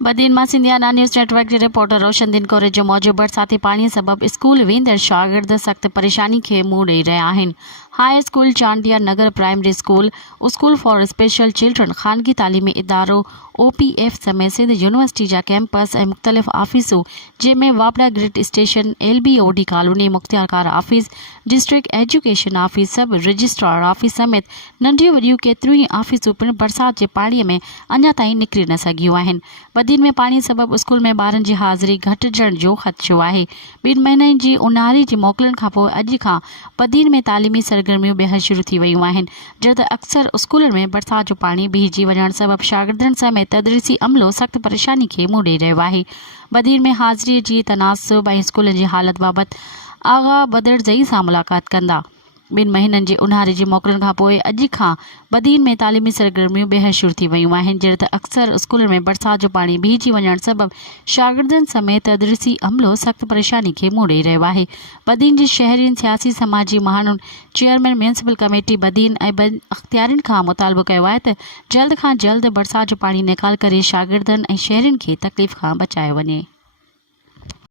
बदीन मां सिंधियाना news network जे रिपोर्टर रोशनदीन कोरे जो मौजूद बरसाती पाणी सबब स्कूल वेंदड़ शागिर्द सख्त परेशानी खे मुंहुं ॾेई रहिया आहिनि। High school Chandia Nagar primary school, school for special children, ख़ानगी तालीमी इदारो OPF समेत सिंध यूनिवर्सिटी जा कैंपस ऐं मुख़्तलिफ़ आफ़ीसूं जंहिंमें वापड़ा ग्रिड स्टेशन, LBOD कॉलोनी, मुख्तियारकार office, district education office, sub registrar office समेत नंढियूं वॾियूं केतिरियूं ई आफ़ीसूं पिणु बरसात जे पाणीअ में अञा ताईं निकिरी न सघियूं आहिनि। बदीन में पाणी सबब स्कूल में ॿारनि जी हाज़िरी घटिजण जो ख़दशो आहे। 2 महीननि जी ऊन्हारी जी मोकलुनि खां पोइ अॼु खां बदीन में तालीमी सरगर्मियूं ॿीहर शुरू थी वयूं आहिनि, जो त अक्सर स्कूलनि में बरसात जो पाणी बीहिजी वञण सबब शागिर्दनि समेत तदरीसी अमलो सख़्त परेशानी खे मुंहुं ॾेई रहियो आहे। बदीन में हाज़िरीअ जी तनासुब ऐं स्कूलनि जी हालत बाबति आगा बदड़जई सां मुलाक़ात कंदा। 2 महीननि जी ऊन्हारे जी मोकलुनि खां पोइ अॼु खां बदीन में तालीमी सरगर्मियूं ॿीहर शुरू थी वयूं आहिनि, जहिड़े त अक्सर स्कूलनि में बरसात जो पाणी बीहिजी वञण सबब शागिर्दनि समेत तदरीसी अमलो सख़्त परेशानी खे मुंहुं ॾेई रहियो आहे। बदीन जे शहरियुनि, सियासी, समाजी महानुनि, चेयरमैन म्यूनिसिपल कमेटी बदीन ऐं अख़्तियारियुनि खां मुतालबो कयो आहे त जल्द खां जल्द बरसात जो पाणी निकाल करे शागिर्दनि ऐं शहरियुनि खे तकलीफ़ खां बचायो वञे।